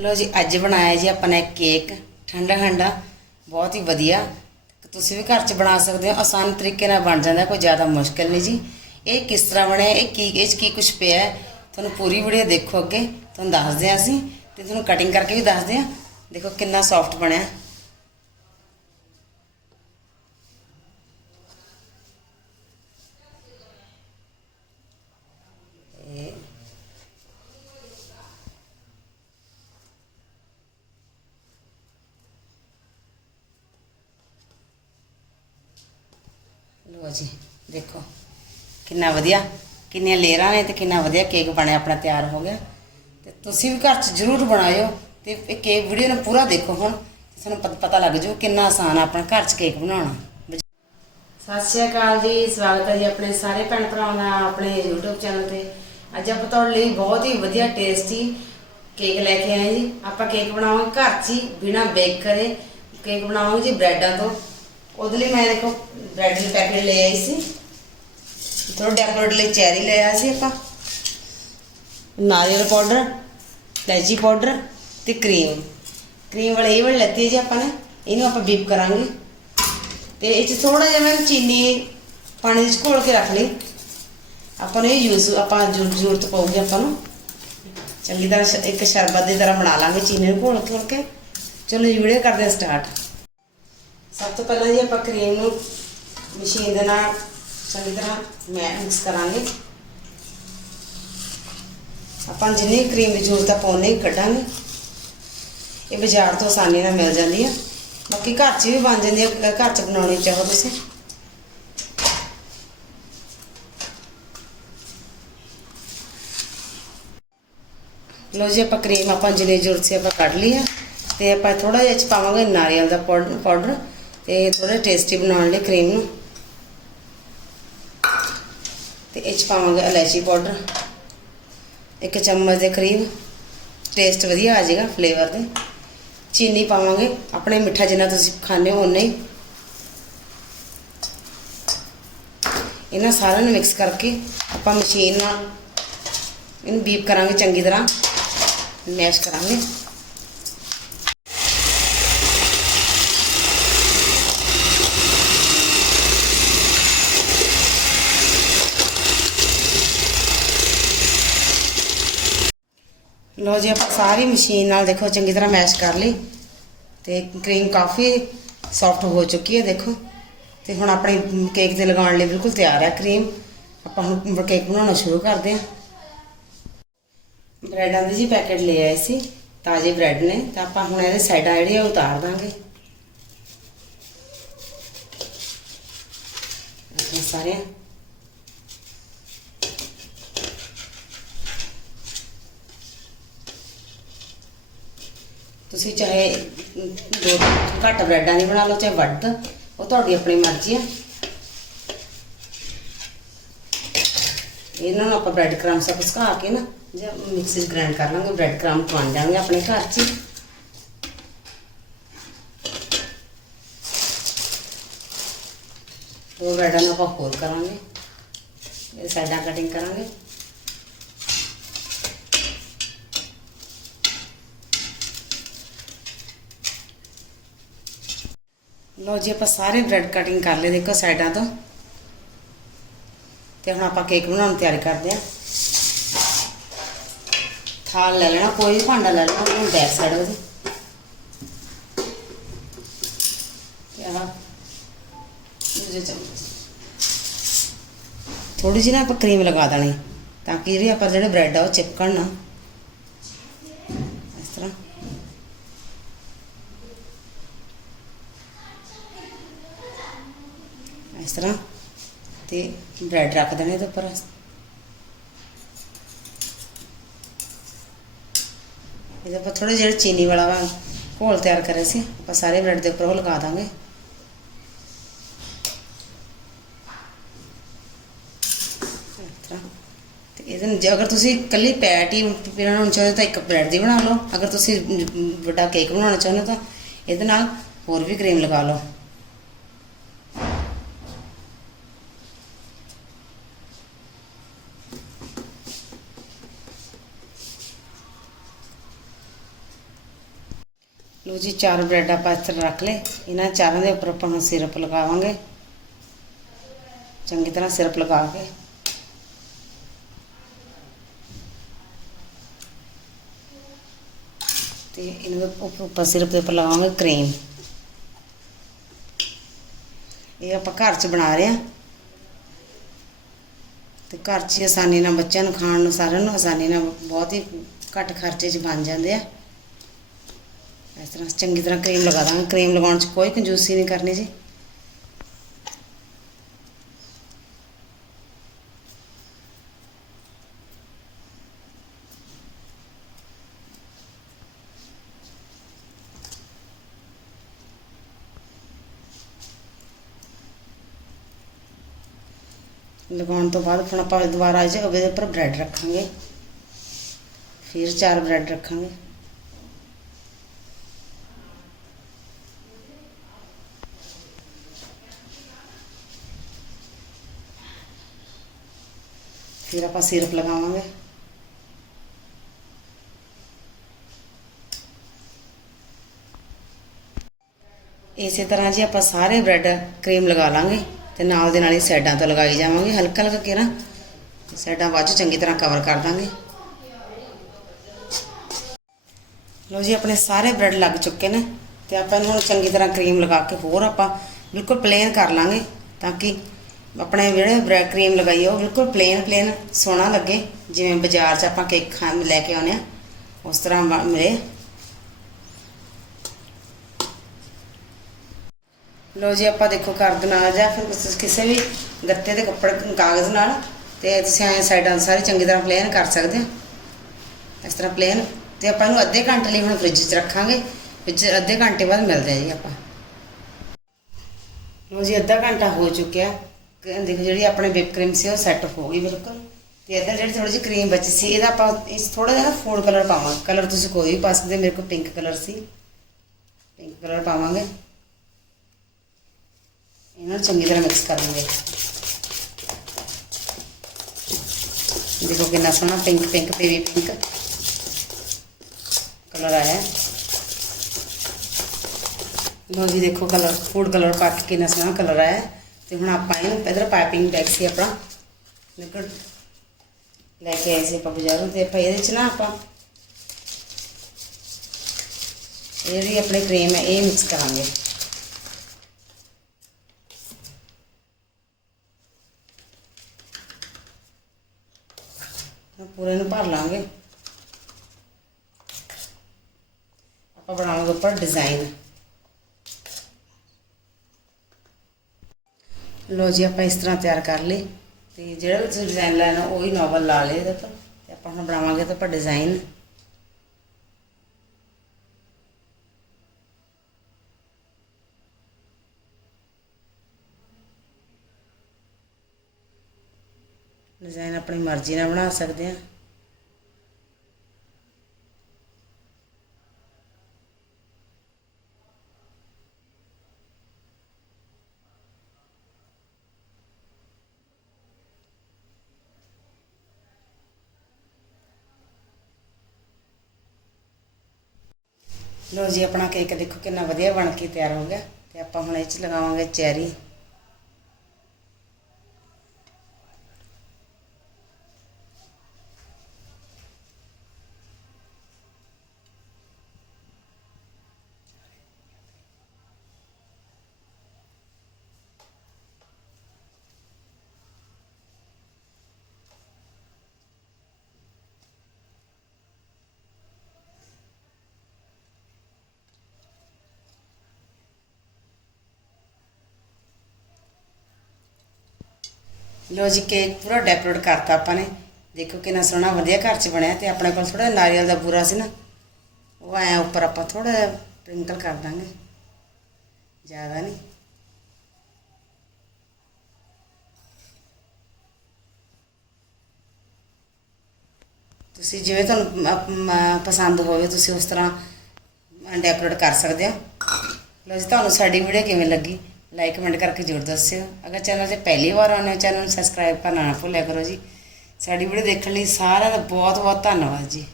ਲੋ ਜੀ, ਅੱਜ ਬਣਾਇਆ ਜੀ ਆਪਾਂ ਨੇ ਕੇਕ। ਠੰਡਾ ਠੰਡਾ, ਬਹੁਤ ਹੀ ਵਧੀਆ। ਤੁਸੀਂ ਵੀ ਘਰ 'ਚ ਬਣਾ ਸਕਦੇ ਹੋ, ਆਸਾਨ ਤਰੀਕੇ ਨਾਲ ਬਣ ਜਾਂਦਾ, ਕੋਈ ਜ਼ਿਆਦਾ ਮੁਸ਼ਕਲ ਨਹੀਂ ਜੀ। ਇਹ ਕਿਸ ਤਰ੍ਹਾਂ ਬਣਿਆ, ਇਹ ਕੀ, ਇਹ 'ਚ ਕੀ ਕੁਝ ਪਿਆ ਤੁਹਾਨੂੰ ਪੂਰੀ ਵੀਡੀਓ ਦੇਖੋ ਅੱਗੇ, ਤੁਹਾਨੂੰ ਦੱਸਦੇ ਹਾਂ ਅਸੀਂ। ਤੇ ਤੁਹਾਨੂੰ ਕਟਿੰਗ ਕਰਕੇ ਵੀ ਦੱਸਦੇ ਹਾਂ। ਦੇਖੋ ਕਿੰਨਾ ਸੌਫਟ ਬਣਿਆ। ਲੋ ਜੀ, ਦੇਖੋ, ਕਿੰਨਾ ਵਧੀਆ, ਕਿੰਨੀਆਂ ਲੇਅਰਾਂ ਨੇ ਤੇ ਕਿੰਨਾ ਵਧੀਆ ਕੇਕ ਬਣਿਆ, ਆਪਣਾ ਤਿਆਰ ਹੋ ਗਿਆ। ਤੇ ਤੁਸੀਂ ਵੀ ਘਰ 'ਚ ਜ਼ਰੂਰ ਬਣਾਇਓ ਤੇ ਇਹ ਕੇਕ ਵੀਡੀਓ ਨੂੰ ਪੂਰਾ ਦੇਖੋ ਹੁਣ, ਤੇ ਤੁਹਾਨੂੰ ਪਤ- ਪਤਾ ਲੱਗ ਜਾਊ ਕਿੰਨਾ ਆਸਾਨ ਆ ਆਪਣਾ ਘਰ 'ਚ ਕੇਕ ਬਣਾਉਣਾ। ਸਤਿ ਸ਼੍ਰੀ ਅਕਾਲ ਜੀ, ਸਵਾਗਤ ਹੈ ਜੀ ਆਪਣੇ ਸਾਰੇ ਭੈਣ ਭਰਾਵਾਂ ਦਾ, ਆਪਣੇ YouTube ਚੈਨਲ ਤੇ। ਅੱਜ ਆਪਾਂ ਤੁਹਾਡੇ ਲਈ ਬਹੁਤ ਹੀ ਵਧੀਆ ਟੇਸਟੀ ਕੇਕ ਲੈ ਕੇ ਆਏ ਜੀ। ਆਪਾਂ ਕੇਕ ਬਣਾਵਾਂਗੇ ਘਰ 'ਚ ਹੀ, ਬਿਨਾ ਬੇਕ ਕਰੇ। ਕੇਕ ਬਣਾਵਾਂਗੇ ਜੀ ਬ੍ਰੈਡਾਂ ਤੋਂ। ਉਹਦੇ ਲਈ ਮੈਂ ਦੇਖੋ ਬ੍ਰੈਡ ਦੇ ਪੈਕੇਟ ਲੈ ਆਈ ਸੀ। ਥੋੜਾ ਡੈਕੋਰੇਟ ਲਈ ਚੈਰੀ ਲੈ ਆਇਆ ਸੀ ਆਪਾਂ। ਨਾਰੀਅਲ ਪਾਊਡਰ ਇਲਾਇਚੀ ਪਾਊਡਰ ਤੇ ਕਰੀਮ ਕਰੀਮ ਵਾਲੇ ਇਹ ਵਾਲੀ ਲੱਤੀ ਜੀ ਆਪਾਂ ਨੇ। ਇਹਨੂੰ ਆਪਾਂ ਬੀਪ ਕਰਾਂਗੇ। ਤੇ ਇਹ ਚ ਥੋੜਾ ਜਿਹਾ ਮੈਂ ਚੀਨੀ ਪਾਣੀ ਵਿੱਚ ਘੋਲ ਕੇ ਰੱਖ ਲਈ। ਆਪਾਂ ਨੂੰ ਇਹ ਯੂਜ਼ ਆਪਾਂ ਜ਼ਰੂ- ਜ਼ਰੂਰਤ ਪਊਗੀ ਆਪਾਂ ਨੂੰ। ਚੰਗੀ ਤਰ੍ਹਾਂ ਇੱਕ ਸ਼ਰਬਤ ਦੀ ਤਰ੍ਹਾਂ ਬਣਾ ਲਾਂਗੇ ਚੀਨੀ ਨੂੰ ਘੋਲ ਘੋਲ ਕੇ। ਚਲੋ ਜੀ ਵੀਡੀਓ ਕਰਦੇ ਹਾਂ ਸਟਾਰਟ ਸਭ ਤੋਂ ਪਹਿਲਾਂ ਜੀ ਆਪਾਂ ਕਰੀਮ ਨੂੰ ਮਸ਼ੀਨ ਦੇ ਨਾਲ ਚੰਗੀ ਤਰ੍ਹਾਂ ਮੈਂ ਮਿਕਸ ਕਰਾਂਗੇ। ਆਪਾਂ ਜਿੰਨੀ ਕਰੀਮ ਦੀ ਜ਼ਰੂਰਤ ਆ ਪਾਉਣੇ ਹੀ ਕੱਢਾਂਗੇ। ਇਹ ਬਾਜ਼ਾਰ ਤੋਂ ਆਸਾਨੀ ਨਾਲ ਮਿਲ ਜਾਂਦੀ ਆ। ਬਾਕੀ ਘਰ 'ਚ ਵੀ ਬਣ ਜਾਂਦੀ ਆ ਘਰ 'ਚ ਬਣਾਉਣੀ ਚਾਹੋ ਤੁਸੀਂ। ਲੋ ਜੀ, ਆਪਾਂ ਕਰੀਮ ਆਪਾਂ ਜਿੰਨੀ ਜ਼ਰੂਰਤ ਸੀ ਆਪਾਂ ਕੱਢ ਲਈ ਆ। ਤੇ ਆਪਾਂ ਥੋੜਾ ਜਿਹਾ 'ਚ ਪਾਵਾਂਗੇ ਨਾਰੀਅਲ ਦਾ ਪਾਊਡਰ ਪਾਊਡਰ ਤੇ ਥੋੜਾ ਟੇਸਟੀ ਬਣਾਉਣ ਲਈ ਕਰੀਮ ਨੂੰ। ਤੇ ਇਹ 'ਚ ਪਾਵਾਂਗੇ ਇਲਾਇਚੀ ਪਾਊਡਰ ਇੱਕ ਚਮਚ ਦੇ ਕਰੀਬ ਟੇਸਟ ਵਧੀਆ ਆ ਜਾਏਗਾ ਫਲੇਵਰ ਦੇ। ਚੀਨੀ ਪਾਵਾਂਗੇ, ਆਪਣੇ ਮਿੱਠਾ ਜਿੰਨਾ ਤੁਸੀਂ ਖਾਣੇ ਹੋ ਉਨਾ ਹੀ। ਇਹਨਾਂ ਸਾਰਿਆਂ ਨੂੰ ਮਿਕਸ ਕਰਕੇ ਆਪਾਂ ਮਸ਼ੀਨ ਨਾਲ ਇਹਨੂੰ ਬੀਪ ਕਰਾਂਗੇ ਚੰਗੀ ਤਰ੍ਹਾਂ ਮੈਸ਼ ਕਰਾਂਗੇ। ਲੋ ਜੀ, ਆਪਾਂ ਸਾਰੀ ਮਸ਼ੀਨ ਨਾਲ ਦੇਖੋ, ਚੰਗੀ ਤਰ੍ਹਾਂ ਮੈਸ਼ ਕਰ ਲਈ ਤੇ ਕਰੀਮ ਕਾਫੀ ਸੌਫਟ ਹੋ ਚੁੱਕੀ ਹੈ, ਦੇਖੋ। ਤੇ ਹੁਣ ਆਪਣੇ ਕੇਕ ਤੇ ਲਗਾਉਣ ਲਈ ਬਿਲਕੁਲ ਤਿਆਰ ਹੈ ਕਰੀਮ ਆਪਾਂ ਹੁਣ ਕੇਕ ਬਣਾਉਣਾ ਸ਼ੁਰੂ ਕਰਦੇ ਹਾਂ। ਬ੍ਰੈਡਾਂ ਦੇ ਜੀ ਪੈਕੇਟ ਲੈ ਆਏ ਸੀ, ਤਾਜ਼ੇ ਬ੍ਰੈਡ ਨੇ। ਤਾਂ ਆਪਾਂ ਹੁਣ ਇਹਦੇ ਸਾਈਡਾਂ ਜਿਹੜੀਆਂ ਉਤਾਰ ਦਾਂਗੇ। ਇਹ ਤੁਸੀਂ ਚਾਹੇ ਦੋ ਘੱਟ ਬ੍ਰੈਡਾਂ ਦੀ ਬਣਾ ਲਓ, ਚਾਹੇ ਵੱਧ, ਉਹ ਤੁਹਾਡੀ ਆਪਣੀ ਮਰਜ਼ੀ ਆ। ਇਹਨਾਂ ਨੂੰ ਆਪਾਂ ਬ੍ਰੈਡ ਕ੍ਰਮ ਸਭ ਸੁਕਾ ਕੇ ਨਾ, ਜਾਂ ਮਿਕਸੀ 'ਚ ਗ੍ਰਾਈਂਡ ਕਰ ਲਾਂਗੇ, ਬ੍ਰੈਡ ਕ੍ਰਮ ਬਣ ਜਾਣਗੇ ਆਪਣੇ ਘਰ 'ਚ। ਉਹ ਬ੍ਰੈਡਾਂ ਨੂੰ ਆਪਾਂ ਹੋਰ ਕਰਾਂਗੇ, ਇਹ ਸਾਈਡਾਂ ਕਟਿੰਗ ਕਰਾਂਗੇ। ਲਓ ਜੀ, ਆਪਾਂ ਸਾਰੇ ਬ੍ਰੈਡ ਕਟਿੰਗ ਕਰ ਲਏ ਦੇਖੋ ਸਾਈਡਾਂ ਤੋਂ। ਤੇ ਹੁਣ ਆਪਾਂ ਕੇਕ ਬਣਾਉਣ ਦੀ ਤਿਆਰੀ ਕਰਦੇ ਹਾਂ। ਥਾਲ ਲੈ ਲੈਣਾ, ਕੋਈ ਵੀ ਭਾਂਡਾ ਲੈ ਲੈਣਾ, ਉਹਨੂੰ ਬੈਕ ਸਾਈਡ ਉਹਦੀ। ਤੇ ਆਹ ਦੂਜੇ ਚਮਚ ਥੋੜੀ ਜਿਹੀ ਨਾ ਆਪਾਂ ਕਰੀਮ ਲਗਾ ਦੇਣੀ, ਤਾਂ ਕਿ ਜਿਹੜੀ ਆਪਾਂ ਜਿਹੜੇ ਬ੍ਰੈਡ ਆ ਉਹ ਚਿਪਕਣ ਨਾ ਇਸ ਤਰ੍ਹਾਂ ਇਸ ਤਰ੍ਹਾਂ ਤੇ ਬ੍ਰੈਡ ਰੱਖ ਦੇਣੇ ਇਹਦੇ ਉੱਪਰ। ਇਹਦੇ ਉੱਪਰ ਥੋੜਾ ਜਿਹਾ ਚੀਨੀ ਵਾਲਾ ਵਾ ਘੋਲ ਤਿਆਰ ਕਰੇ ਸੀ। ਆਪਾਂ ਸਾਰੇ ਬ੍ਰੈਡ ਦੇ ਉੱਪਰ ਉਹ ਲਗਾ ਦਾਂਗੇ। ਇਸ ਤਰ੍ਹਾਂ। ਤੇ ਇਹਦੇ ਜੇ ਅਗਰ ਤੁਸੀਂ ਇਕੱਲੀ ਪੈਟ ਹੀ ਬਣਾਉਣਾ ਚਾਹੁੰਦੇ ਤਾਂ ਇੱਕ ਬ੍ਰੈਡ ਦੀ ਬਣਾ ਲਓ। ਅਗਰ ਤੁਸੀਂ ਵੱਡਾ ਕੇਕ ਬਣਾਉਣਾ ਚਾਹੁੰਦੇ ਤਾਂ ਇਹਦੇ ਨਾਲ ਹੋਰ ਵੀ ਕਰੀਮ ਲਗਾ ਲਓ। ਲੋ ਜੀ, ਚਾਰ ਬ੍ਰੈਡ ਆਪਾਂ ਇੱਥੇ ਰੱਖ ਲਏ। ਇਹਨਾਂ ਚਾਰਾਂ ਦੇ ਉੱਪਰ ਆਪਾਂ ਹੁਣ ਸਿਰਪ ਲਗਾਵਾਂਗੇ। ਚੰਗੀ ਤਰ੍ਹਾਂ ਸਿਰਪ ਲਗਾ ਕੇ। ਤੇ ਇਹਨਾਂ ਦੇ ਉੱਪਰ ਸਿਰਪ ਦੇ ਉੱਪਰ ਲਗਾਵਾਂਗੇ ਕਰੀਮ। ਇਹ ਆਪਾਂ ਘਰ 'ਚ ਬਣਾ ਰਹੇ ਹਾਂ। ਤੇ ਘਰ 'ਚ ਹੀ ਆਸਾਨੀ ਨਾਲ ਬੱਚਿਆਂ ਨੂੰ ਖਾਣ ਨੂੰ ਸਾਰਿਆਂ ਨੂੰ ਆਸਾਨੀ ਨਾਲ ਬਹੁਤ ਹੀ ਘੱਟ ਖਰਚੇ 'ਚ ਬਣ ਜਾਂਦੇ ਆ। ਇਸ ਤਰ੍ਹਾਂ ਚੰਗੀ ਤਰ੍ਹਾਂ ਕਰੀਮ ਲਗਾ ਦਾਂਗੇ। ਕਰੀਮ ਲਗਾਉਣ 'ਚ ਕੋਈ ਕੰਜੂਸੀ ਨਹੀਂ ਕਰਨੀ ਜੀ। ਲਗਾਉਣ ਤੋਂ ਬਾਅਦ ਹੁਣ ਆਪਾਂ ਦੁਬਾਰਾ ਜੇ ਉਹਦੇ ਉੱਪਰ ਬ੍ਰੈਡ ਰੱਖਾਂਗੇ। ਫਿਰ ਚਾਰ ਬ੍ਰੈਡ ਰੱਖਾਂਗੇ। ਫਿਰ ਆਪਾਂ ਸਿਰਪ ਲਗਾਵਾਂਗੇ ਇਸੇ ਤਰ੍ਹਾਂ ਜੀ ਆਪਾਂ ਸਾਰੇ ਬ੍ਰੈਡ ਕਰੀਮ ਲਗਾ ਲਾਂਗੇ ਤੇ ਨਾਲ ਦੇ ਨਾਲ ਹੀ ਸਾਈਡਾਂ ਤੋਂ ਲਗਾਈ ਜਾਵਾਂਗੇ ਹਲਕਾ ਹਲਕਾ ਕੇ ਨਾ ਸਾਈਡਾਂ ਬਾਅਦ 'ਚ ਚੰਗੀ ਤਰ੍ਹਾਂ ਕਵਰ ਕਰ ਦਾਂਗੇ ਲਓ ਜੀ ਆਪਣੇ ਸਾਰੇ ਬ੍ਰੈਡ ਲੱਗ ਚੁੱਕੇ ਨੇ ਤੇ ਆਪਾਂ ਇਹਨੂੰ ਹੁਣ ਚੰਗੀ ਤਰ੍ਹਾਂ ਕਰੀਮ ਲਗਾ ਕੇ ਹੋਰ ਆਪਾਂ ਬਿਲਕੁਲ ਪਲੇਨ ਕਰ ਲਾਂਗੇ ਤਾਂ ਕਿ ਆਪਣੇ ਜਿਹੜੇ ਬ੍ਰੈਡ ਕਰੀਮ ਲਗਾਈ ਆ, ਉਹ ਬਿਲਕੁਲ ਪਲੇਨ ਪਲੇਨ ਸੋਹਣਾ ਲੱਗੇ। ਜਿਵੇਂ ਬਾਜ਼ਾਰ 'ਚ ਆਪਾਂ ਕੇਕ ਖਾ ਲੈ ਕੇ ਆਉਂਦੇ ਆ, ਉਸ ਤਰ੍ਹਾਂ ਮਿਲੇ। ਲੋ ਜੀ, ਆਪਾਂ ਦੇਖੋ ਕਰਦ ਨਾਲ ਜਾਂ ਫਿਰ ਕਿਸੇ ਵੀ ਗੱਤੇ ਦੇ ਕੱਪੜੇ, ਕਾਗਜ਼ ਨਾਲ ਤੇ ਤੁਸੀਂ ਐਂ ਸਾਈਡਾਂ ਸਾਰੀ ਚੰਗੀ ਤਰ੍ਹਾਂ ਪਲੇਨ ਕਰ ਸਕਦੇ ਹੋ। ਇਸ ਤਰ੍ਹਾਂ ਪਲੇਨ ਤੇ ਆਪਾਂ ਇਹਨੂੰ ਅੱਧੇ ਘੰਟੇ ਲਈ ਹੁਣ ਫ੍ਰਿਜ 'ਚ ਰੱਖਾਂਗੇ, ਵਿੱਚ ਅੱਧੇ ਘੰਟੇ ਬਾਅਦ ਮਿਲਦੇ ਆ ਜੀ ਆਪਾਂ। ਲੋ ਜੀ, ਅੱਧਾ ਘੰਟਾ ਹੋ ਚੁੱਕਿਆ। ਦੇਖੋ ਜਿਹੜੀ ਆਪਣੇ ਵਿਪ ਕਰੀਮ ਸੀ, ਉਹ ਸੈੱਟ ਹੋ ਗਈ ਬਿਲਕੁਲ। ਤੇ ਇੱਧਰ ਜਿਹੜੀ ਥੋੜੀ ਜਿਹੀ ਕਰੀਮ ਬਚੀ ਸੀ, ਇਹਦਾ ਆਪਾਂ ਇਸ ਥੋੜਾ ਜਿਹਾ ਫੂਡ ਕਲਰ ਪਾਵਾਂਗੇ ਕਲਰ ਤੁਸੀਂ ਕੋਈ ਵੀ ਪਾ ਸਕਦੇ ਮੇਰੇ ਕੋਲ ਪਿੰਕ ਕਲਰ ਸੀ। ਪਿੰਕ ਕਲਰ ਪਾਵਾਂਗੇ। ਇਹਨਾਂ ਨੂੰ ਚੰਗੀ ਤਰ੍ਹਾਂ ਮਿਕਸ ਕਰਾਂਗੇ ਦੇਖੋ ਕਿੰਨਾ ਸੋਹਣਾ pink pink baby pink colour ਆਇਆ। ਲੋ ਜੀ, ਦੇਖੋ ਕਲਰ ਫੂਡ ਕਲਰ ਪਾ ਕੇ ਕਿੰਨਾ ਸੋਹਣਾ ਕਲਰ ਆਇਆ। ਤੇ ਹੁਣ ਆਪਾਂ ਇਹਨੂੰ ਇਧਰ ਪਾਈਪਿੰਗ ਬੈਗ ਸੀ ਆਪਣਾ, ਨਿਕਲ ਲੈ ਕੇ ਆਏ ਸੀ ਆਪਾਂ ਬਜ਼ਾਰੋਂ ਤੇ ਆਪਾਂ ਇਹਦੇ ਚ ਨਾ ਆਪਾਂ ਇਹ ਜਿਹੜੀ ਆਪਣੀ ਕਰੀਮ ਹੈ, ਇਹ ਮਿਕਸ ਕਰਾਂਗੇ। ਪੂਰੇ ਨੂੰ ਭਰ ਲਾਂਗੇ। ਆਪਾਂ ਬਣਾਵਾਂਗੇ ਉੱਪਰ ਡਿਜ਼ਾਈਨ ਲੋ ਜੀ, ਆਪਾਂ ਇਸ ਤਰ੍ਹਾਂ ਤਿਆਰ ਕਰ ਲਈ। ਤੇ ਜਿਹੜਾ ਵੀ ਤੁਸੀਂ ਡਿਜ਼ਾਈਨ ਲੈਣਾ ਉਹ ਹੀ ਨੋਵਲ ਲਾ ਲਏ ਇਹਦੇ ਉੱਪਰ ਤੇ ਆਪਾਂ ਹੁਣ ਬਣਾਵਾਂਗੇ ਤਾਂ ਆਪਾਂ ਡਿਜ਼ਾਈਨ ਡਿਜ਼ਾਈਨ ਆਪਣੀ ਮਰਜ਼ੀ ਨਾਲ ਬਣਾ ਸਕਦੇ ਆ ਲੋ ਜੀ, ਆਪਣਾ ਕੇਕ ਦੇਖੋ ਕਿੰਨਾ ਵਧੀਆ ਬਣ ਕੇ ਤਿਆਰ ਹੋ ਗਿਆ। ਤੇ ਆਪਾਂ ਹੁਣ ਇਹ ਚ ਲਗਾਵਾਂਗੇ ਚੈਰੀ। ਲੋ ਜੀ ਕੇਕ ਪੂਰਾ ਡੈਕੋਰੇਟ ਕਰਤਾ ਆਪਾਂ ਨੇ। ਦੇਖੋ ਕਿੰਨਾ ਸੋਹਣਾ ਵਧੀਆ ਘਰ 'ਚ ਬਣਿਆ ਤੇ ਆਪਣੇ ਕੋਲ ਥੋੜਾ ਨਾਰੀਅਲ ਦਾ ਬੂਰਾ ਸੀ ਨਾ। ਉਹ ਐ ਉੱਪਰ ਆਪਾਂ ਥੋੜਾ ਜਿਹਾ ਪ੍ਰਿੰਕਲ ਕਰ ਦਾਂਗੇ। ਜ਼ਿਆਦਾ ਨਹੀਂ। ਤੁਸੀਂ ਜਿਵੇਂ ਤੁਹਾਨੂੰ ਪਸੰਦ ਹੋਵੇ, ਤੁਸੀਂ ਉਸ ਤਰ੍ਹਾਂ ਡੈਕੋਰੇਟ ਕਰ ਸਕਦੇ ਹੋ। ਲੋ ਜੀ, ਤੁਹਾਨੂੰ ਸਾਡੀ ਵੀਡੀਓ ਕਿਵੇਂ ਲੱਗੀ? ਲਾਈਕ ਕਮੈਂਟ ਕਰਕੇ ਜ਼ਰੂਰ ਦੱਸਿਓ। ਅਗਰ ਚੈਨਲ ਤੇ ਪਹਿਲੀ ਵਾਰ ਆਉਂਦੇ ਹੋ ਚੈਨਲ ਨੂੰ ਸਬਸਕ੍ਰਾਈਬ ਕਰਨਾ ਨਾ ਭੁੱਲਿਆ ਕਰੋ ਜੀ। ਸਾਡੀ ਵੀਡੀਓ ਦੇਖਣ ਲਈ ਸਾਰਿਆਂ ਦਾ ਬਹੁਤ ਬਹੁਤ ਧੰਨਵਾਦ ਜੀ।